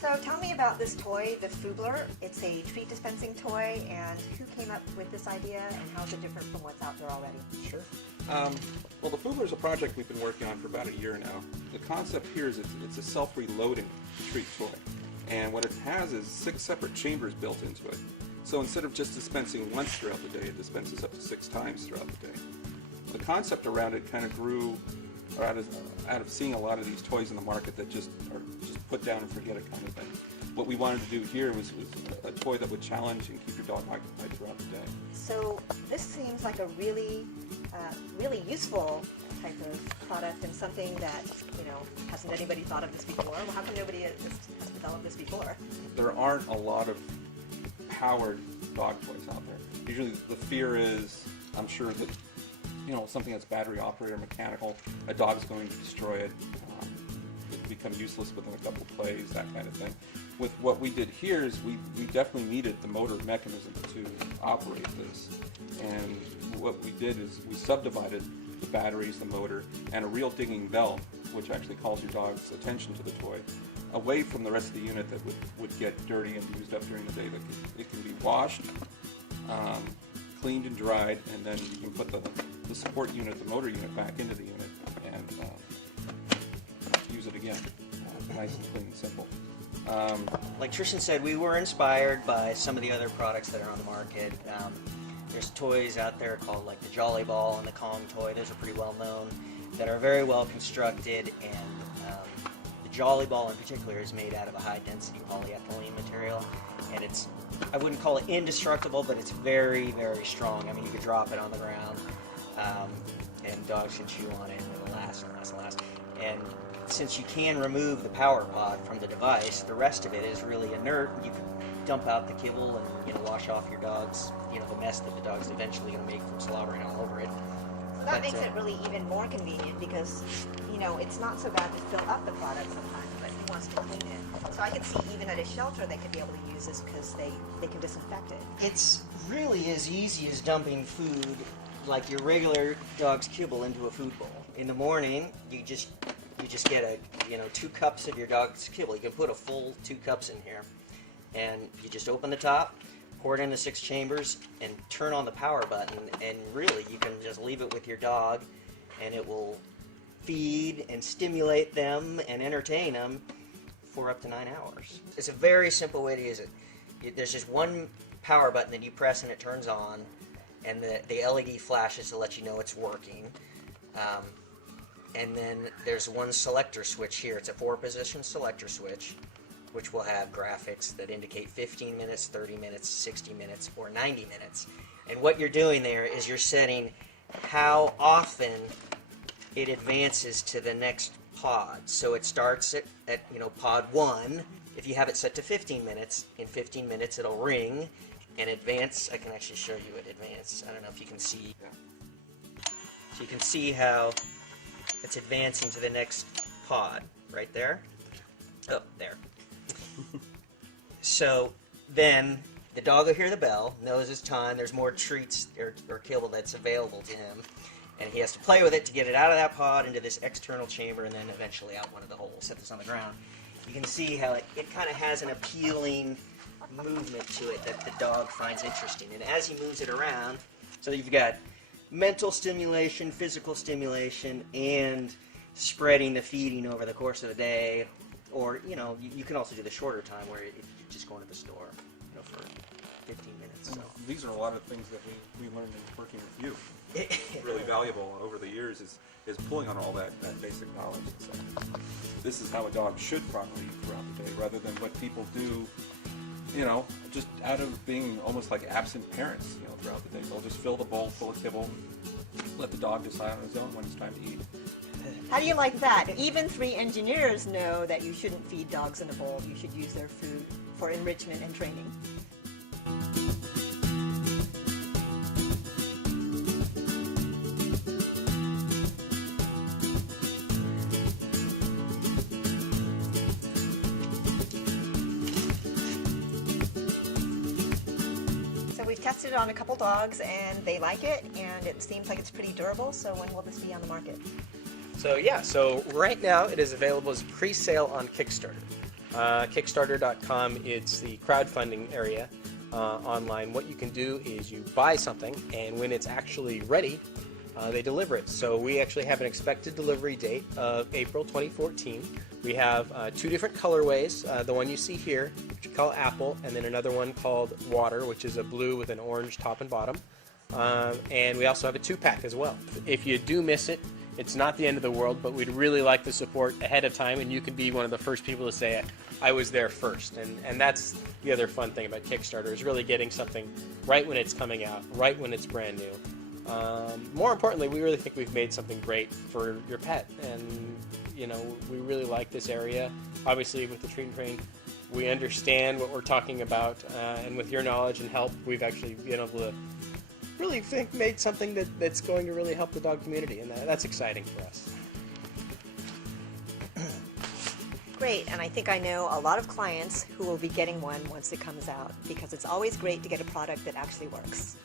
So tell me about this toy, the Foobler. It's a treat dispensing toy, and who came up with this idea, and how is it different from what's out there already? Sure. Well, the Foobler is a project we've been working on for about a year now. The concept here is it's a self-reloading treat toy, and what it has is 6 separate chambers built into it. So instead of just dispensing once throughout the day, it dispenses up to 6 times throughout the day. The concept around it kind of grew out of seeing a lot of these toys in the market that just are just put down and forget it kind of thing. What we wanted to do here was a toy that would challenge and keep your dog occupied throughout the day. So this seems like a really useful type of product, and something that, hasn't anybody thought of this before? Well, how come nobody has developed this before? There aren't a lot of powered dog toys out there. Usually the fear is, I'm sure that, something that's battery operated or mechanical, a dog's going to destroy it, become useless within a couple of plays, that kind of thing. With what we did here is we definitely needed the motor mechanism to operate this. And what we did is we subdivided the batteries, the motor, and a real dinging bell, which actually calls your dog's attention to the toy, away from the rest of the unit that would get dirty and used up during the day. It can be washed, cleaned and dried, and then you can put the support unit, the motor unit, back into the unit and use it again. Nice and clean and simple. Like Tristan said, we were inspired by some of the other products that are on the market. There's toys out there called like the Jolly Ball and the Calm Toy. Those are pretty well known, that are very well constructed, and the Jolly Ball in particular is made out of a high density polyethylene material, and I wouldn't call it indestructible, but it's very, very strong. I mean, you could drop it on the ground and dogs can chew on it and it'll last and last and last. And since you can remove the power pod from the device, the rest of it is really inert. You can dump out the kibble and wash off your dog's, the mess that the dog's eventually going to make from slobbering all over it. So that makes it really even more convenient, because it's not so bad to fill up the product sometimes, but he wants to clean it. So I could see even at a shelter they could be able to use this because they can disinfect it. It's really as easy as dumping food, like your regular dog's kibble, into a food bowl. In the morning, you just get 2 cups of your dog's kibble. You can put a full 2 cups in here, and you just open the top, pour it into 6 chambers, and turn on the power button, and really you can just leave it with your dog, and it will feed and stimulate them and entertain them for up to 9 hours. It's a very simple way to use it. There's just one power button that you press and it turns on, and the LED flashes to let you know it's working. And then there's one selector switch here. It's a 4-position selector switch, which will have graphics that indicate 15 minutes, 30 minutes, 60 minutes, or 90 minutes. And what you're doing there is you're setting how often it advances to the next pod. So it starts at pod 1. If you have it set to 15 minutes, in 15 minutes it'll ring and advance. I can actually show you it advance. I don't know if you can see. So you can see how it's advancing to the next pod right there. Oh, there. So then the dog will hear the bell, knows it's time, there's more treats or kibble that's available to him, and he has to play with it to get it out of that pod into this external chamber and then eventually out one of the holes. Set this on the ground. You can see how it kind of has an appealing movement to it that the dog finds interesting. And as he moves it around, so you've got mental stimulation, physical stimulation, and spreading the feeding over the course of the day. Or, you can also do the shorter time where you're just going to the store, for 15 minutes. So These are a lot of things that we learned in working with you. Really valuable over the years is pulling on all that basic knowledge. So this is how a dog should properly eat throughout the day, rather than what people do, just out of being almost like absent parents, throughout the day. They'll just fill the bowl full of kibble, let the dog decide on his own when it's time to eat. How do you like that? Even 3 engineers know that you shouldn't feed dogs in a bowl. You should use their food for enrichment and training. So we've tested it on a couple dogs and they like it, and it seems like it's pretty durable. So when will this be on the market? So right now it is available as pre-sale on Kickstarter. Kickstarter.com, it's the crowdfunding area online. What you can do is you buy something, and when it's actually ready, they deliver it. So we actually have an expected delivery date of April 2014. We have 2 different colorways. The one you see here, which we call Apple, and then another one called Water, which is a blue with an orange top and bottom. And we also have a 2-pack as well. If you do miss it, it's not the end of the world, but we'd really like the support ahead of time, and you can be one of the first people to say, I was there first. And that's the other fun thing about Kickstarter, is really getting something right when it's coming out, right when it's brand new. More importantly, we really think we've made something great for your pet, and we really like this area. Obviously, with the Treat and Train, we understand what we're talking about, and with your knowledge and help, we've actually been able to really made something that's going to really help the dog community, and that's exciting for us. Great, and I think I know a lot of clients who will be getting one once it comes out, because it's always great to get a product that actually works.